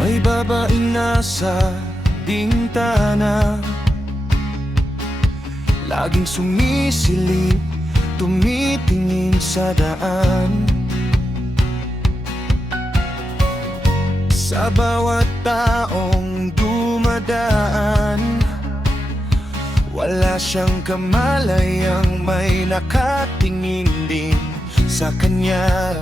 May babae nasa bintana, laging sumisilip, tumitingin sa daan. Sa bawat taong dumadaan, wala siyang kamalayang may nakatingin din sa kanya.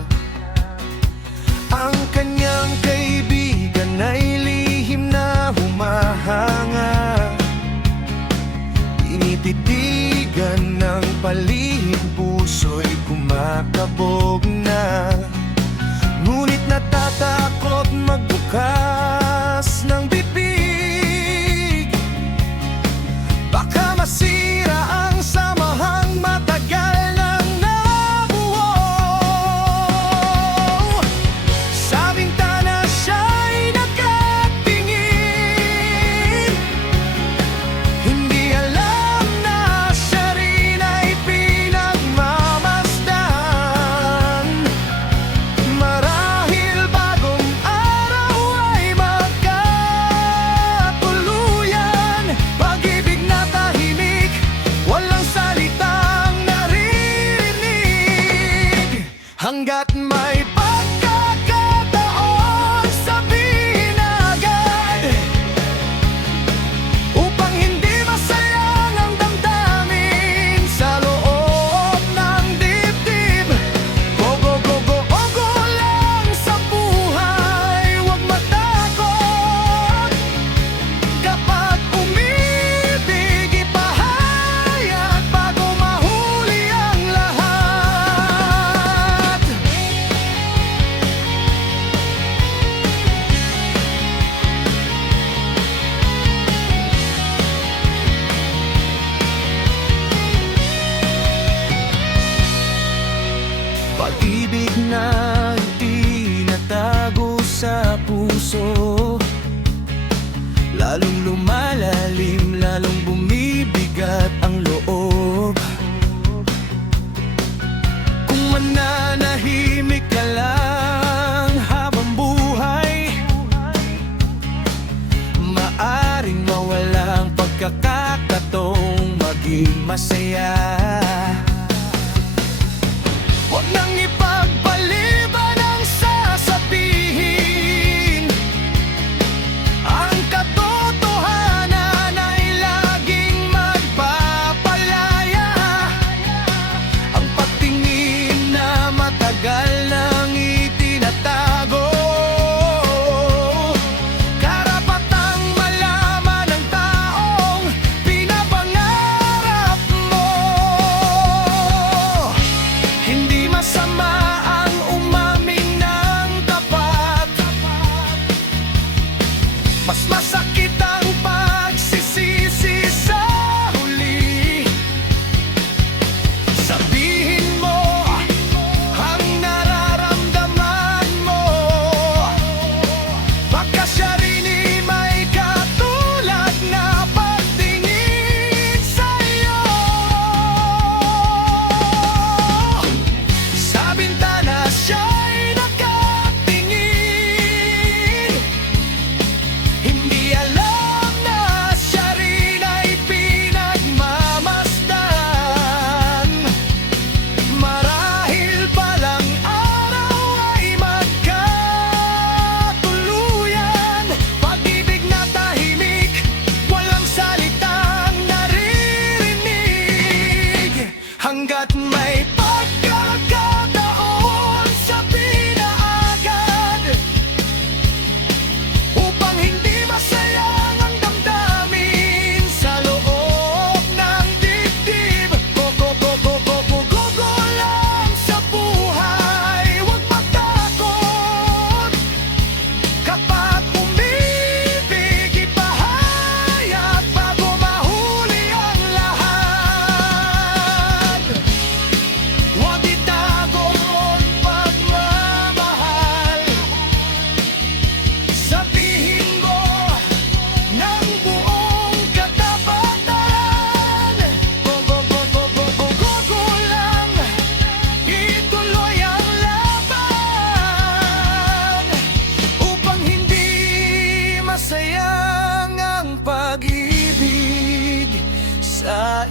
Ang kanyang kaibigan ay lihim na humahanga, tinititigan ng palihim, puso'y kumakabog na. Ngunit natatakot magbukas ng bibig, baka masira ang samahang matagal nang nabuo. Sa bintana siya'y nakatingin, hindi alam na siya rin ay pinagmamasdan. Marahil bagong araw ay magkatuluyan, pag-ibig na tahimik, walang salitang naririnig. Hanggat may pagkakataon, sabihin agad, upang hindi masayang ang damdamin sa loob ng dibdib. Go, go, go, go, go, go lang sa buhay, huwag matakot. Kapag umibig, ipahayag bago mahuli ang lahat. Pag-ibig na itinatago sa puso, lalong lumalalim, lalong bumibigat ang loob. Kung mananahimik ka lang habang buhay, maaring mawala ang pagkakataong maging masaya. Huwag nang ipagpaliban ang sasabihin, ang katotohanan ay laging magpapalaya. Ang pagtingin na matagal nang itinatago, karapatang malaman ng taong pinapangarap mo. Hindi masama ang umamin ng tapat, mas masakit ang pagsisisi sa huli. Sabihin mo ang nararamdaman mo, baka siya rin ay may katulad na pagtingin sa'yo. Sa bintana siya'y nakatingin, hindi alam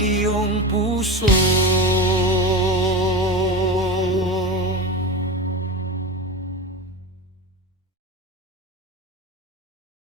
iyong puso.